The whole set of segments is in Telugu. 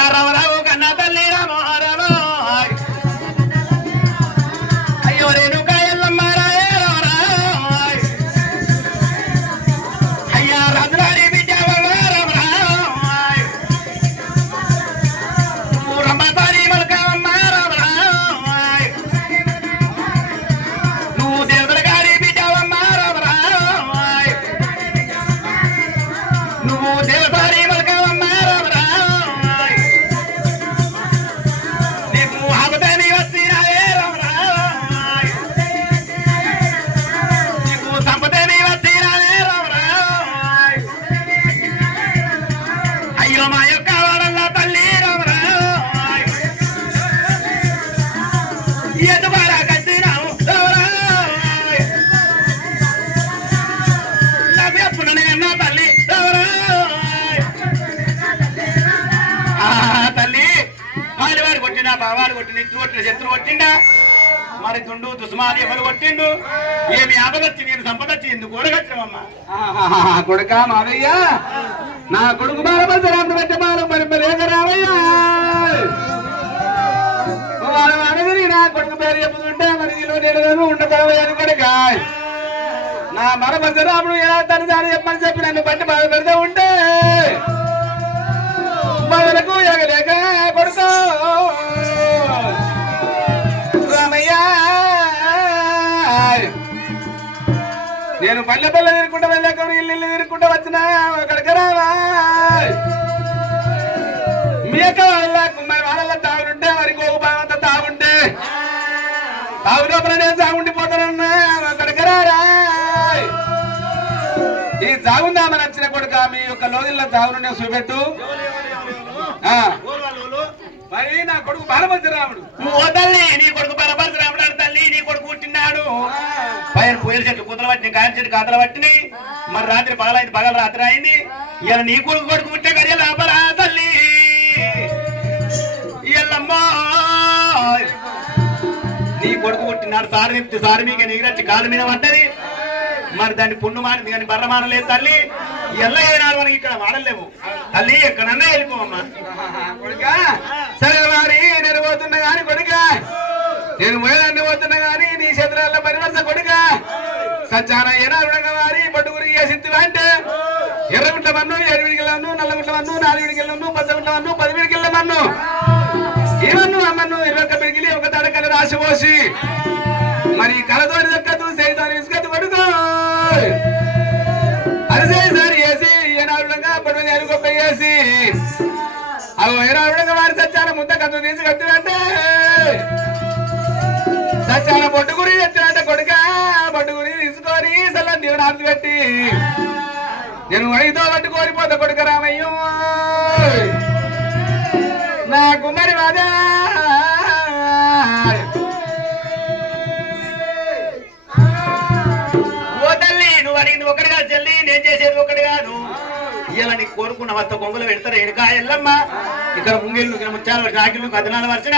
Guevara, ఇద్దరు కొట్టిండా? మరి దుండు దుస్మాని ఎవరు కొట్టిండు? ఏమి ఆపదొచ్చి నేను సంపదొచ్చి ఎందుకు కూడగచ్చినమ్మా కొడుక మావయ్య. నా కొడుకు బాలభద్రాన్ని పెట్టే బాల మరి లేక రావయ్యా. అడగని నా కొడుకు పేరు చెప్పుకుంటే మరి ఇల్లు నేను ఉండకూడదు కొడుక నా మన భద్రాముడు ఎలా తను దాని చెప్పని చెప్పి నన్ను బట్టి బాధ పెడతా ఉంటే. మనకు ఎగలేక కొడుతా నేను పల్లె పల్లె తిరుక్కుంటా వెళ్ళాక ఇల్లు ఇల్లు తిరుక్కుంటా వచ్చినా అక్కడికి రావా? మీ యొక్క వాళ్ళ వాళ్ళ తాగుంటే మరి గోగు బావంతా తాగుంటే తాగు లోపల నేను తాగుండిపోతానన్నా అక్కడికి రారా? ఈ తాగుందామని వచ్చిన కొడుక మీ యొక్క లోగిళ్ళ తాగునుండే చూపెట్టు. మరి నా కొడుకు బాలభద్రరాముడు. ఓ తల్లి నీ కొడుకు బలపరశురాముడు తల్లి. నీ కొడుకు పుట్టినాడు. పైన పూయల చెట్టు కూతలు పట్టిన కాయల చెట్టు కాతలు పట్టినాయి. మరి రాత్రి పగలైంది పగల రాత్రి అయింది. ఇలా నీ కొడుకు కొడుకు పుట్టే కదా లోపల తల్లి? ఎల్లమ్మా. నీ కొడుకు పుట్టినాడు సారి నింపి సారి మీకు నీరచ్చి కాలు మీద పడ్డది. మరి దాన్ని పుండు మారింది కానీ బర్ర మానలేదు తల్లి. ఎల్ల ఏనాడు మనకి ఇక్కడ వాడలేవు తల్లి ఎక్కడన్నా వెళ్ళిపోమ్మా కొడుక సరే వారి నేను పోతున్నా కానీ కొడుక నేను పోయేదాన్ని పోతున్నా గాని నీ చేతుల పరివర్త కొడుక సచ్చాన ఎనారుడంగా వారి పట్టుకురి సిద్ధి అంటే ఎర్రగుంట మన్ను ఎనిమిదికెళ్ళను నల్లగుంట మన్ను నాలుగుడికెళ్ళను పచ్చగుంట మన్ను పదివిడికెళ్ళ మన్ను ఏమన్ను అమ్మను ఇరవై ఒక్క పిడికిలి ఒక తడకలు రాసి పోసి. మరి కలతోని దక్కదు సేతోని ఇసుకత్తు కొడుకో అరిసే సారి వేసి ఏనాడుగా పడుకుని అరుగొప్ప వేసి అవి ఏనాడుగా వారి సచ్చాన ముద్ద కథ తీసి కత్తినంటే సచ్చాన పొట్టు గురి సల్లని పెట్టి. నేను ఐదో పట్టు కోరిపోతా కొడుక రామయ్యో. నా కుమ్మరి రాజా ఓ అడిగింది ఒకటి కాదు చెల్లి నేను చేసేది ఒకటి కాదు. ఇలా నీకు కోరుకున్న వస్త కొంగులు పెడతారు ఎడుకా ఎల్లమ్మ. ఇక్కడ ముంగిళ్ళు ఇక్కడ ముచ్చాలు నాకిళ్ళు కథనాలు వచ్చిన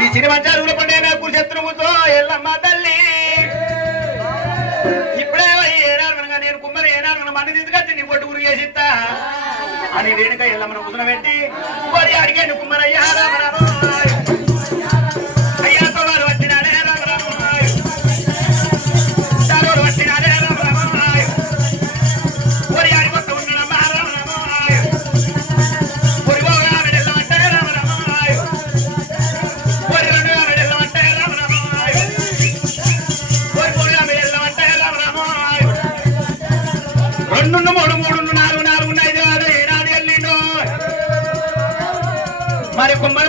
ఈ చిరి మచ్చాలు పండే నాకు శత్రువుతో ఎల్లమ్మ తల్లి. అని రేణుక ఎల్లమ్మను ముసలు పెట్టి వరి అడిగాను కుమ్మరయ్యా. రామ మరి కుమ్మరి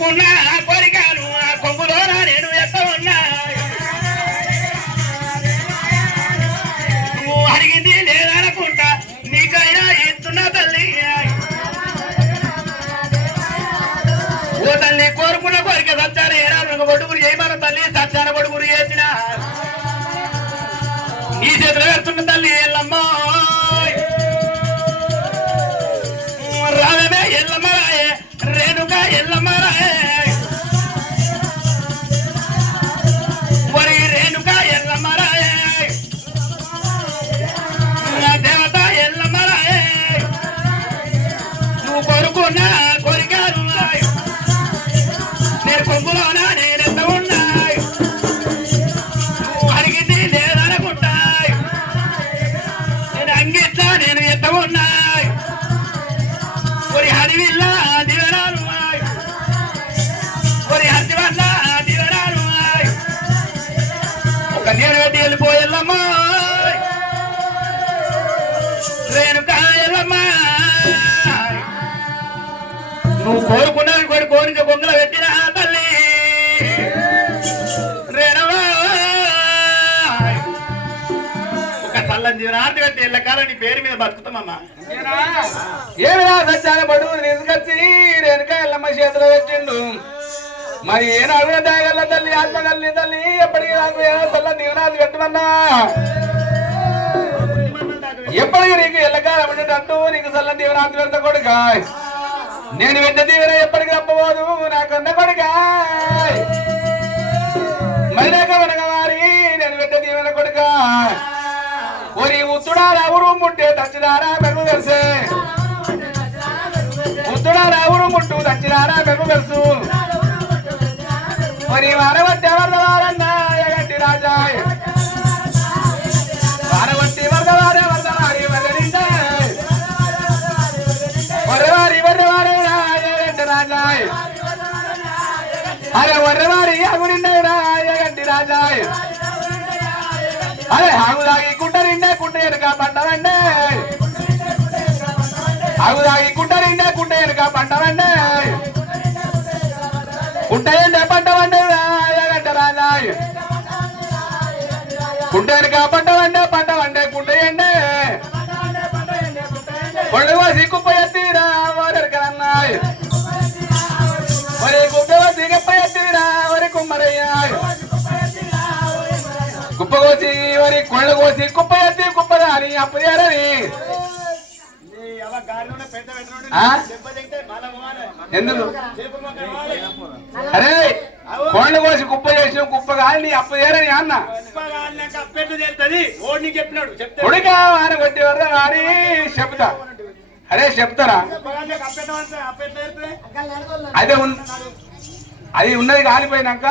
for now. ఉన్నా కోరికలు నేను కొంగులోనా నేనెంత ఉన్నా అడిగింది లేదనుకుంటా నేను అంగిట్లా నేను ఎంత ఉన్నా ఒరి హరివిల్ల దివరాలు ఒరి హరివల్ల దివరాలు ఒక నేను వెళ్ళి వెళ్ళిపోయల్లమ్మా రేణుకాయలమ్మా. కోరుకున్నది కోరి కోరించ కొంగల పెట్టిన తల్లి. ఒక చల్లని జీవనార్థి పెట్టి ఎల్లకాలం నీ పేరు మీద బతుకుతామమ్మా. ఏమిరా సత్యాన్ని బడుగుని తీసుకొచ్చి వెనుక ఎల్లమ్మ చేతిలో పెట్టిండు. మరి ఏనాడు దాగల్ల తల్లి ఆత్మ తల్లి ఎప్పటికీ నాకు చల్ల దీవనాది పెట్టమన్నా? ఎప్పటికీ నీకు ఎల్లకాలం అంటూ నీకు చల్ల దీవనాది పెడతా కొడుకాయ్ నేను వెంట దీవెన ఎప్పటికీ అప్పబోదు నాకన్న కొడుక. మరి వెనకవారి నేను వెంట దీవెన కొడుక. ఒరి ఉత్తుడా రావురు ముట్టే తచ్చిదారా మెరుగు తెరిసే ఉత్తుడా రావురు ముట్టు తచ్చిదారా మెరుగు తెరుసు మరి వారవట్టి వారన్నా ఎగట్టి రాజా అరే వరవారి అగుడిండే ఎగట్టి రాజా అరే ఆగుదాగి కుంట నిండే కుంట ఎనుక పంటవండే ఆగుదాగి కుంట నిండే కుంట ఎనుక పంటవండే కుంట ఎండే పంటవండే రాయగంట రాజాయ్ కుంట ఎనుక పంటవండే పంటవండే కొళ్ళ కోసి కుప్ప ఎత్తి కుప్ప దాని అప్పు చేరని ఆ? ఎందుకు? అరే కొండ కోసి కుప్ప చేసిన కుప్ప కాని అప్పు చేరని అన్న? కొడుక వాన కొట్టి వరద వారి చెప్తా. అరే చెప్తారా? అదే అది ఉన్నది కాలిపోయినాక?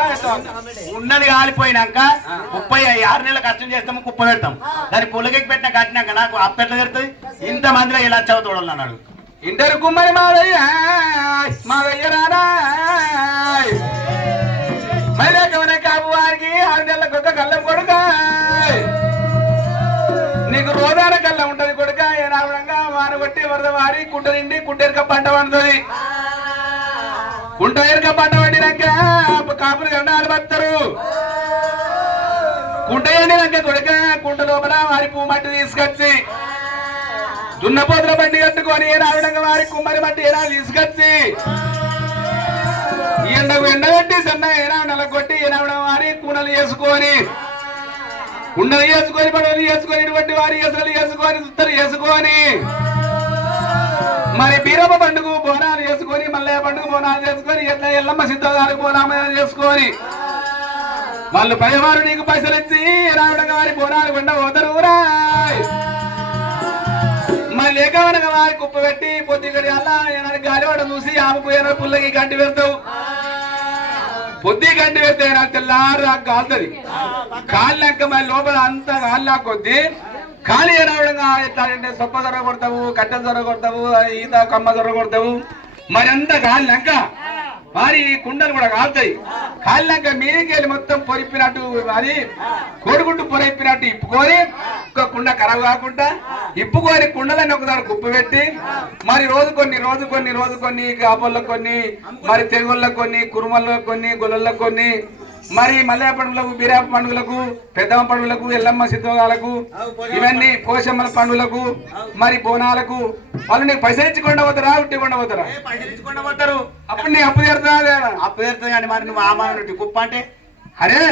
ఉన్నది కాలిపోయినాక ముప్పై ఆరు నెలలు కష్టం చేస్తాము కుప్ప పెడతాం. దాని పుల్లకి పెట్టిన కట్టినాక నాకు అప్పెట్ల జరుగుతుంది ఇంత మందిలో ఇలా చదువు తోడాలి అన్నాడు. ఇంటర్ కుమ్మరి మాదయ్య మాదయ్య రానా? కవన కాపు వారికి ఆరు నెలలకు ఒక కళ్ళం కొడుక? నీకు రోజాన కళ్ళం ఉంటది కొడుక? ఏనావిడంగా వాన కొట్టి వరద వారి కుంట నిండి కుంటెరక పంట పండుతుంది కుంట ఎరక పంట పండినాక కాపులు గండాలు పడతారు కుంట ఎండినాక కొడుక కుంట లోపల వారి పువ్వు మట్టి తీసుకొచ్చి దున్నపోతుల బండి కట్టుకొని రావడంగా వారి కుమ్మరి మట్టి ఏనా తీసుకొచ్చి ఎండకు ఎండగట్టి సన్న ఏనా నెలకొట్టి ఏనావడం వారి కూనలు వేసుకొని కుండలు వేసుకొని పడవలు వేసుకొని ఇటువంటి వారి ఎసలు వేసుకొని దుత్తలు వేసుకొని మరి బీరమ్మ పండుగ బోనాలు చేసుకొని మల్లయ్య పండుగ బోనాలు చేసుకొని ఎట్లా ఎల్లమ్మ సిద్ధగారు బోనాలు చేసుకొని. వాళ్ళు పైవారు నీకు పైసలు ఇచ్చి రావడం గారి బోనాలు కొండ పోతారు రాయ్. మరి వారి కుప్ప పెట్టి పొద్దుగడి అలా గాలివాడ చూసి ఆమె పుల్లకి గంటి పెడతావు. పొద్దు గంటి పెడితే తెల్లారు నాకు కాలుతుంది. కాళ్ళక మరి లోపల అంతా కాళ్ళ కొద్ది. ఖాళీ రావడంగా ఎట్లా అంటే సొప్ప దొర కొడతావు కట్టె దొర కొడతావు ఈత కమ్మ దొర కొడతావు. మరి అంతా కాలినాక మరి కుండలు కూడా కాలుతాయి. కాలినాక మీదికెళ్ళి మొత్తం పొరిపినట్టు మరి కోడిగుడ్డు పొరిపినట్టు ఇప్పుకొని ఒక కుండ ఖరాబ్ కాకుండా ఇప్పుకొని కుండలని ఒకసారి కుప్పు పెట్టి మరి రోజు కొన్ని రోజు కొన్ని రోజు కొన్ని కాపల్లో కొన్ని మరి తెగుళ్ళకు కొన్ని కురుమల్లో కొన్ని గొల్లలకు కొన్ని మరి మల్లె పండుగలకు బీరా పండుగలకు పెద్దమ్మ పండుగలకు ఎల్లమ్మ సిద్ధోగాలకు ఇవన్నీ పోషమ్మల పండుగలకు మరి బోనాలకు వాళ్ళు నీకు పైసలు ఇచ్చుకుండా పోతారా ఉట్టి కొండ పోతారా పైసలు పోతారు అప్పుడు నీ అప్పు తీరుతుందా అప్పు తీరుతుంది కానీ మరి నువ్వు ఆ మానవుడి కుప్ప అంటే? అరే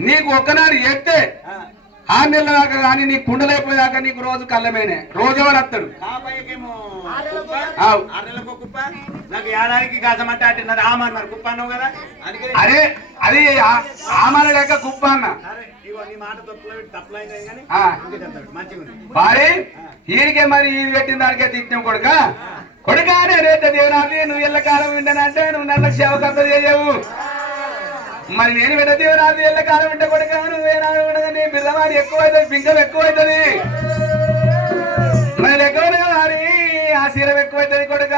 నీకు ఒక్కనాడు ఎత్తే ఆరు నెలల దాకా కానీ నీ కుండలైపోయేదాకా నీకు రోజు కళ్ళమేనే. రోజు ఎవరు వస్తాడు అందుకని అరే అది ఆమర లేక కుప్ప అన్న. భారీ ఈయనకే మరి ఇది పెట్టిన దానికే తిట్టిన కొడుక? కొడుక రేట దేవునాది నువ్వు ఎల్ల కాలం వింటానంటే నువ్వు నల్ల సేవకర్త చేయవు. మరి నేను విడ రాదు ఎల్ల కాలం ఉంటే కొడుక నువ్వు ఏనాడు ఉండగా నీ బిల్లవారి ఎక్కువ అవుతుంది ఎక్కువ అవుతుంది మరి ఎక్కువ వారి ఆ సీరం ఎక్కువైతుంది కొడుక.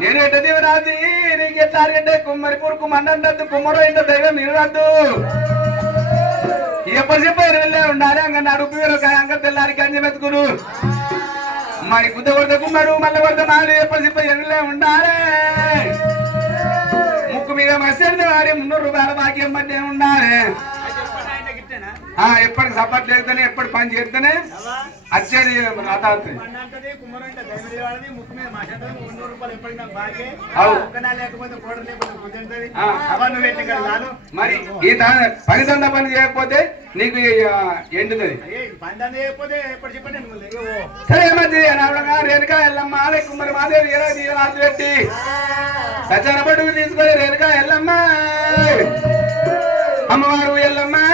నేను ఎట్ట రాదు నీకు ఎట్లా అంటే కుమ్మరి పూరుకు మండంటద్దు కుమ్మరు ఇంట దైవం నిలవద్దు. ఎప్పటి చెప్పారు వెళ్ళే ఉండాలి అంగ అడుగు అంగ తెల్లారి గంజి మెతుకును. మరి గుద్ద కొడితే కుమ్మడు మళ్ళీ కొడితే మాడు ఎప్పటి చెప్పారు ఎన్నలే ఉండాలి. వారి మున్నూరు రూపాయల భాగ్యం మధ్య ఉండాలి ఎప్పటికి సపోర్ట్ లేకపోతేనే ఎప్పటి పని చేస్తేనే. ఆ. మరి ఈ పని దంద పని చేయకపోతే నీకు ఎండుతుంది సరే మంచి నావిడగా రేణుక ఎల్లమ్మ కుమ్మరి మాదేవి ఎలా తీయరాజు పెట్టి సజ్జన పడుగు తీసుకొని రేణుక ఎల్లమ్మ! అమ్మవారు ఎల్లమ్మ!